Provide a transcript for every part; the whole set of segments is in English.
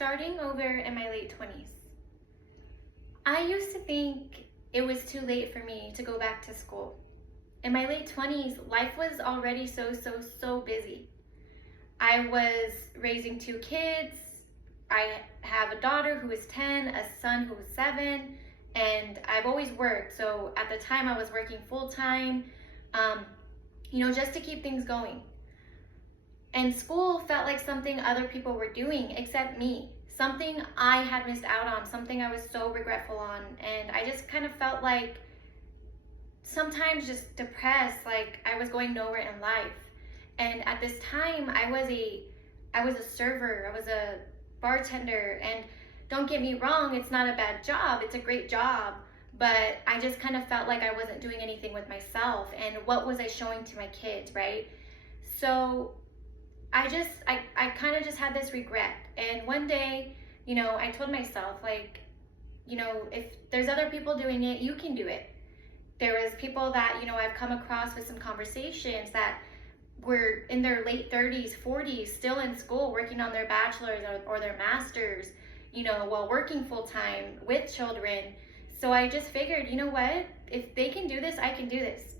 starting over in my late 20s. I used to think it was too late for me to go back to school. In my late 20s, life was already so busy. I was raising 2 kids. I have a daughter who is 10, a son who is 7, and I've always worked. So at the time I was working full time, just to keep things going. And school felt like something other people were doing except me. Something I had missed out on, something I was so regretful on. And I just kind of felt like sometimes just depressed, like I was going nowhere in life. And at this time, I was a server, I was a bartender, and don't get me wrong, it's not a bad job, it's a great job, but I just kind of felt like I wasn't doing anything with myself, and what was I showing to my kids, right? So I kind of just had this regret. And one day, I told myself, like, if there's other people doing it, you can do it. There was people that, I've come across with some conversations that were in their late 30s, 40s, still in school, working on their bachelor's or their master's, while working full time with children. So I just figured, you know what? If they can do this, I can do this.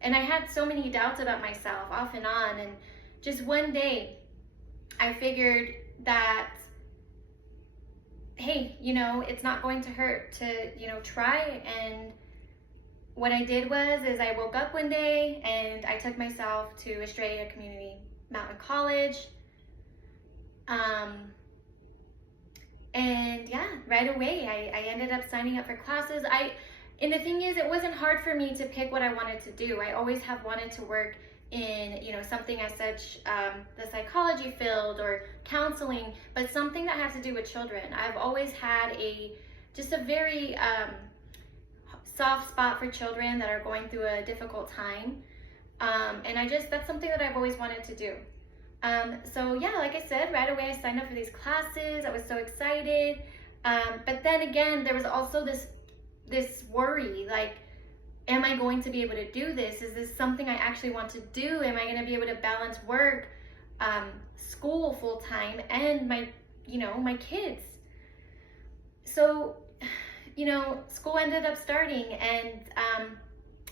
And I had so many doubts about myself off and on. And just one day, I figured that, hey, it's not going to hurt to, try. And what I did is I woke up one day and I took myself to Estrella Community Mountain College. And yeah, right away, I ended up signing up for classes. And the thing is, it wasn't hard for me to pick what I wanted to do. I always have wanted to work in, something as such, the psychology field or counseling, but something that has to do with children. I've always had just a very soft spot for children that are going through a difficult time. And that's something that I've always wanted to do. So yeah, like I said, right away I signed up for these classes. I was so excited. But then again, there was also this worry, like, am I going to be able to do this? Is this something I actually want to do? Am I going to be able to balance work, school full time, and my kids? So, school ended up starting, and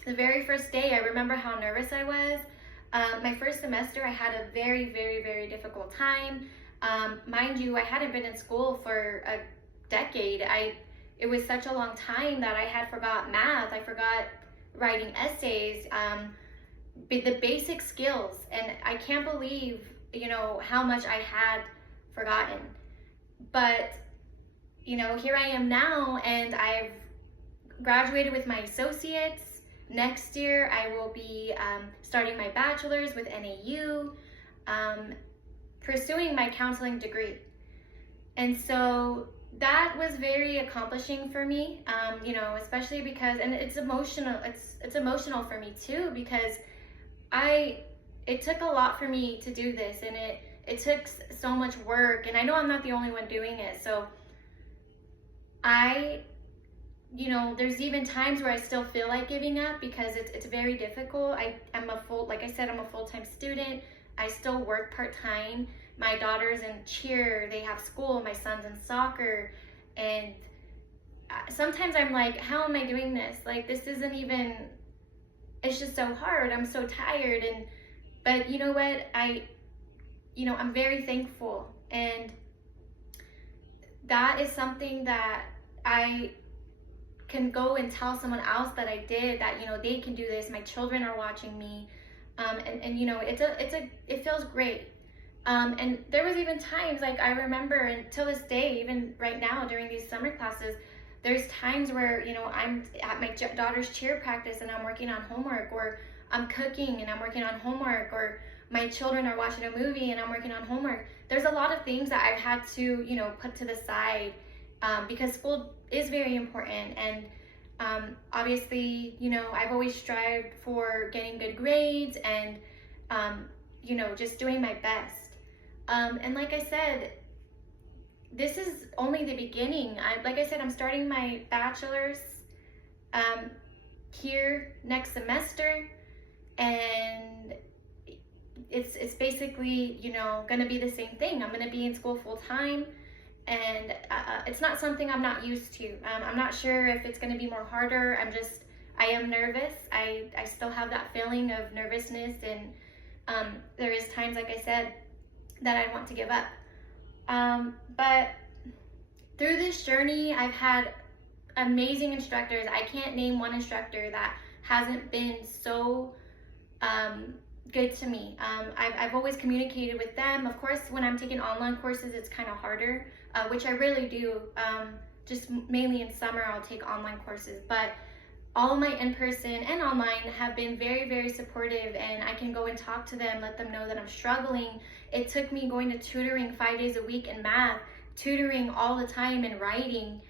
the very first day, I remember how nervous I was. My first semester, I had a very difficult time. Mind you, I hadn't been in school for a decade. It was such a long time that I had forgot math. I forgot writing essays, the basic skills, and I can't believe, how much I had forgotten. But, here I am now, and I've graduated with my associates. Next year, I will be starting my bachelor's with NAU, pursuing my counseling degree. And so that was very accomplishing for me, especially because, and it's emotional for me too, because it took a lot for me to do this, and it took so much work, and I know I'm not the only one doing it. So there's even times where I still feel like giving up because it's very difficult. Like I said, I'm a full-time student. I still work part-time. My daughter's in cheer, they have school, my son's in soccer, and sometimes I'm like, how am I doing this? Like, this isn't even, it's just so hard. I'm so tired. But you know what? I'm very thankful, and that is something that I can go and tell someone else that I did, that they can do this. My children are watching me, and it feels great. And there was even times, like, I remember, and till this day, even right now during these summer classes, there's times where I'm at my daughter's cheer practice and I'm working on homework, or I'm cooking and I'm working on homework, or my children are watching a movie and I'm working on homework. There's a lot of things that I've had to put to the side, because school is very important. And obviously, I've always strived for getting good grades and just doing my best. And like I said, this is only the beginning. Like I said, I'm starting my bachelor's here next semester, and it's basically, going to be the same thing. I'm going to be in school full time, and it's not something I'm not used to. I'm not sure if it's going to be more harder. I am nervous. I still have that feeling of nervousness, and there is times, like I said, that I want to give up. But through this journey, I've had amazing instructors. I can't name one instructor that hasn't been so good to me. I've always communicated with them. Of course, when I'm taking online courses, it's kind of harder, which I really do. Just mainly in summer, I'll take online courses. But all of my in-person and online have been very, very supportive, and I can go and talk to them, let them know that I'm struggling. It took me going to tutoring 5 days a week in math, tutoring all the time in writing.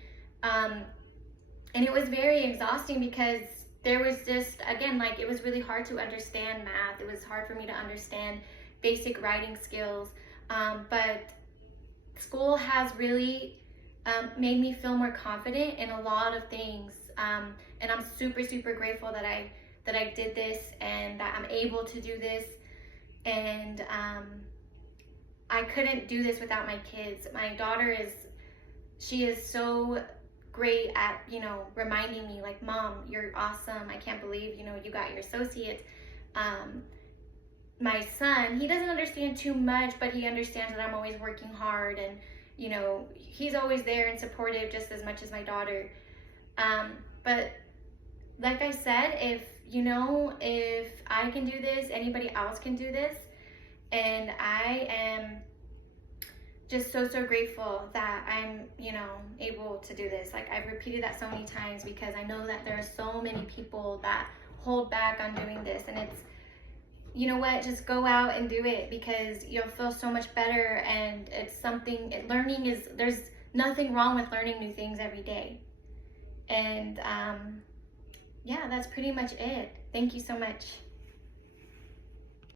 And it was very exhausting because there was just, again, like, it was really hard to understand math. It was hard for me to understand basic writing skills. But school has really made me feel more confident in a lot of things. And I'm super, super grateful that I did this and that I'm able to do this. And I couldn't do this without my kids. My daughter she is so great at, reminding me, like, Mom, you're awesome. I can't believe, you got your associates. My son, he doesn't understand too much, but he understands that I'm always working hard, and, he's always there and supportive just as much as my daughter. But like I said, if I can do this, anybody else can do this. And I am just so, so grateful that I'm, able to do this. Like, I've repeated that so many times because I know that there are so many people that hold back on doing this. And it's, you know what, just go out and do it, because you'll feel so much better. And it's something, there's nothing wrong with learning new things every day. And yeah, that's pretty much it. Thank you so much.